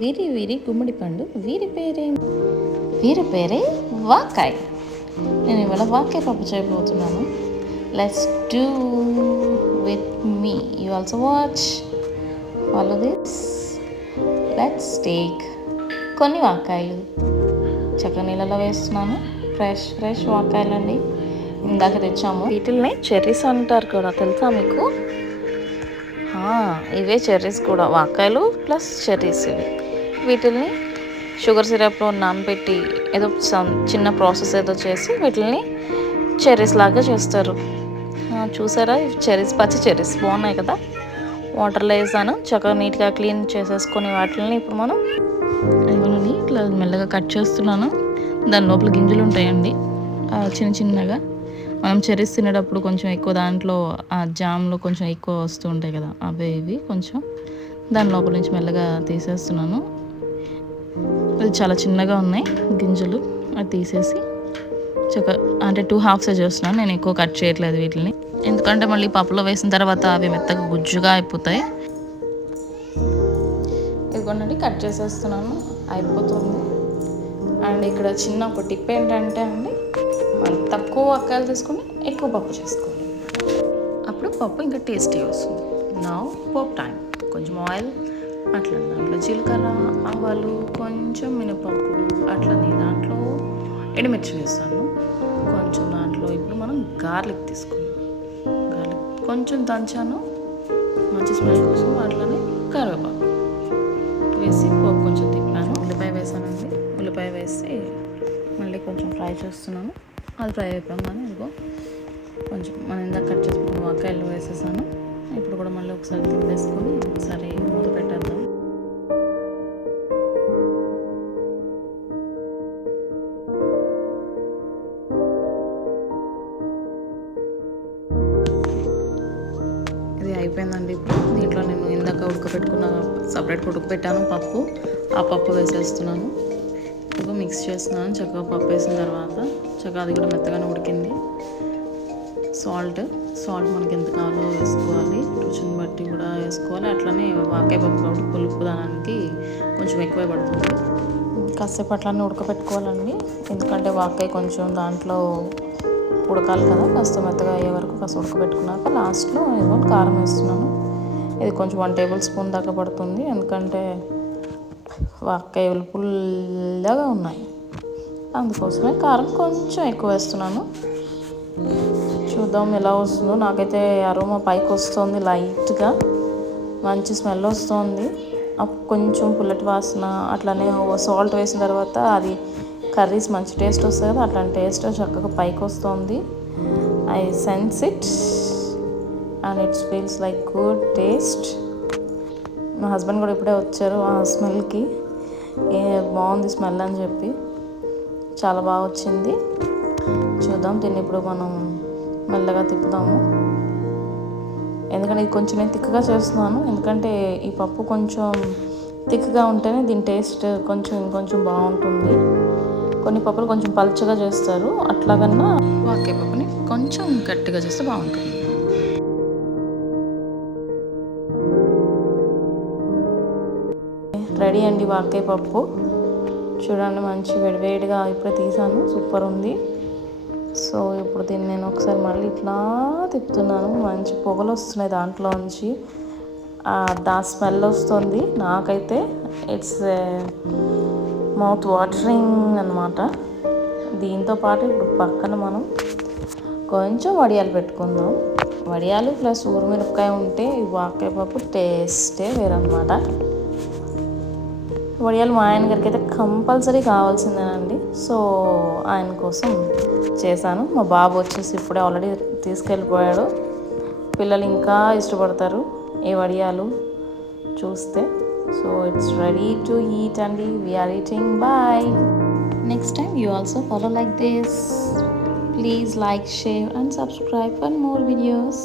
వీరి గుమ్మడి పండు. వీరి పేరే వాకాయ. నేను ఇవాళ వాకాయ పప్పు చేయబోతున్నాను. Let's do with me. You also watch, follow this. Let's take కొన్ని వాకాయలు చక్క నీళ్ళలో వేస్తున్నాను. ఫ్రెష్ వాకాయలు అండి, ఇందాక తెచ్చాము. వీటిల్ని చెర్రీస్ అంటారు కూడా, తెలుసా మీకు? ఇవే చెర్రీస్ కూడా, వాకాయలు ప్లస్ చెర్రీస్ ఇవి. వీటిల్ని షుగర్ సిరప్లో నానబెట్టి ఏదో చిన్న ప్రాసెస్ ఏదో చేసి వీటిని చెర్రీస్ లాగా చేస్తారు. చూసారా, చెర్రీస్, పచ్చి చెర్రీస్ బాగున్నాయి కదా. వాటర్లో వేసాను, చక్కగా నీట్గా క్లీన్ చేసేసుకొని వాటిని ఇప్పుడు మనం ఇవన్నీ ఇట్లా మెల్లగా కట్ చేస్తున్నాను. దాని లోపల గింజలు ఉంటాయండి, చిన్నగా. మనం చెర్రీస్ తినేటప్పుడు కొంచెం ఎక్కువ దాంట్లో ఆ జామ్లో కొంచెం ఎక్కువ వస్తూ ఉంటాయి కదా, అవే ఇవి. కొంచెం దాని లోపల నుంచి మెల్లగా తీసేస్తున్నాను. అది చాలా చిన్నగా ఉన్నాయి గింజలు. అది తీసేసి అంటే 2 halves చేస్తున్నాను. నేను ఎక్కువ కట్ చేయట్లేదు వీటిని, ఎందుకంటే మళ్ళీ పప్పులో వేసిన తర్వాత అవి మెత్తగా గుజ్జుగా అయిపోతాయి. ఇదిగోండి, కట్ చేసేస్తున్నాను, అయిపోతుంది. అండ్ ఇక్కడ చిన్న ఒక టిప్ ఏంటంటే అండి, మనం తక్కువ వాకాయలు తీసుకుని ఎక్కువ పప్పు చేసుకోవాలి, అప్పుడు పప్పు ఇంకా టేస్టీ వస్తుంది. Now Pope time. కొంచెం ఆయిల్, అట్లనే దాంట్లో జీలకర్ర, ఆవాలు, కొంచెం మినపప్పు, అట్లనే దాంట్లో ఎండుమిర్చి వేస్తాను కొంచెం. దాంట్లో ఇప్పుడు మనం గార్లిక్ తీసుకున్నాం, గార్లిక్ కొంచెం దంచాను మంచి స్మెల్ కోసం. అట్లనే కరివేపాకు వేసి పోపు కొంచెం తిప్పాను. ఉల్లిపాయ వేసానండి, ఉల్లిపాయ వేసి మళ్ళీ కొంచెం ఫ్రై చేస్తున్నాను. అది ఫ్రై అయిపోగానే ఇదిగో కొంచెం మనం ఇందాక కట్ చేసుకున్న వాకాయలు వేసేసాను. ఇప్పుడు కూడా మళ్ళీ ఒకసారి తిప్పేసుకొని ఒకసారి మూత పెట్టేద్దాం. ఇది అయిపోయిందండి. ఇప్పుడు దీంట్లో నేను ఇందాక ఉడకపెట్టుకున్న సపరేట్గా ఉడకపెట్టాను పప్పు, ఆ పప్పు వేసేస్తున్నాను. ఇప్పుడు మిక్స్ చేస్తున్నాను. చక్కగా పప్పు వేసిన తర్వాత చక్కగా అది కూడా మెత్తగానే ఉడికింది. సాల్ట్ మనకి ఎంత కావాలో వేసుకోవాలి, రుచిని బట్టి కూడా వేసుకోవాలి. అట్లనే వాకాయ పప్పు కాబట్టి పులుపు దానికి కొంచెం ఎక్కువే పడుతుంది. కాసేపు అట్లనే ఉడకపెట్టుకోవాలండి, ఎందుకంటే వాకాయ కొంచెం దాంట్లో ఉడకాలి కదా. కాస్త మెత్తగా అయ్యే వరకు కాస్త ఉడకపెట్టుకున్నాక లాస్ట్లో ఏమో కారం వేస్తున్నాను. ఇది కొంచెం 1 tablespoon దాకా పడుతుంది, ఎందుకంటే వాకాయలు పుల్లగా ఉన్నాయి, అందుకోసమే కారం కొంచెం ఎక్కువ వేస్తున్నాను. చూద్దాం ఎలా వస్తుందో. నాకైతే అరోమా పైకి వస్తుంది, లైట్గా మంచి స్మెల్ వస్తుంది. కొంచెం పుల్లటి వాసన, అట్లనే సాల్ట్ వేసిన తర్వాత అది కర్రీస్ మంచి టేస్ట్ వస్తుంది కదా, అట్లాంటి టేస్ట్ చక్కగా పైకి వస్తుంది. I sense it and it feels like good taste. మా హస్బెండ్ కూడా ఇప్పుడే వచ్చారు, ఆ స్మెల్కి బాగుంది స్మెల్ అని చెప్పి. చాలా బాగా వచ్చింది. చూద్దాం, దీన్ని ఇప్పుడు మనం మెల్లగా తిప్పుదాము. ఎందుకంటే ఇది కొంచెం నేను థిక్గా చేస్తున్నాను, ఎందుకంటే ఈ పప్పు కొంచెం థిక్గా ఉంటేనే దీని టేస్ట్ ఇంకొంచెం బాగుంటుంది. కొన్ని పప్పులు కొంచెం పల్చగా చేస్తారు, అట్లాగన్నా వాకాయ పప్పుని కొంచెం గట్టిగా చేస్తే బాగుంటుంది. రెడీ అండి వాకాయ పప్పు. చూడండి, మంచి వేడివేడిగా ఇప్పుడే తీసాను, సూపర్ ఉంది. సో ఇప్పుడు దీన్ని నేను ఒకసారి మళ్ళీ ఇట్లా తిప్పుతున్నాను. మంచి పొగలు వస్తున్నాయి దాంట్లో నుంచి, దా స్మెల్ వస్తుంది. నాకైతే ఇట్స్ మౌత్ వాటరింగ్ అనమాట. దీంతో పాటు ఇప్పుడు పక్కన మనం కొంచెం వడియాలు పెట్టుకుందాం. వడియాలు ప్లస్ ఊరుమిరపకాయ ఉంటే ఈ వాకాయ పప్పు టేస్టే వేరనమాట. వడియాలు మా ఆయన గారికి అయితే కంపల్సరీ కావాల్సిందేనండి, సో ఆయన కోసం చేశాను. మా బాబు వచ్చేసి ఇప్పుడే ఆల్రెడీ తీసుకెళ్ళిపోయాడు. పిల్లలు ఇంకా ఇష్టపడతారు ఈ వడియాలు చూస్తే. So it's ready to eat అండి. We are eating. Bye. Next time you also follow like this. Please like, share and subscribe for more videos.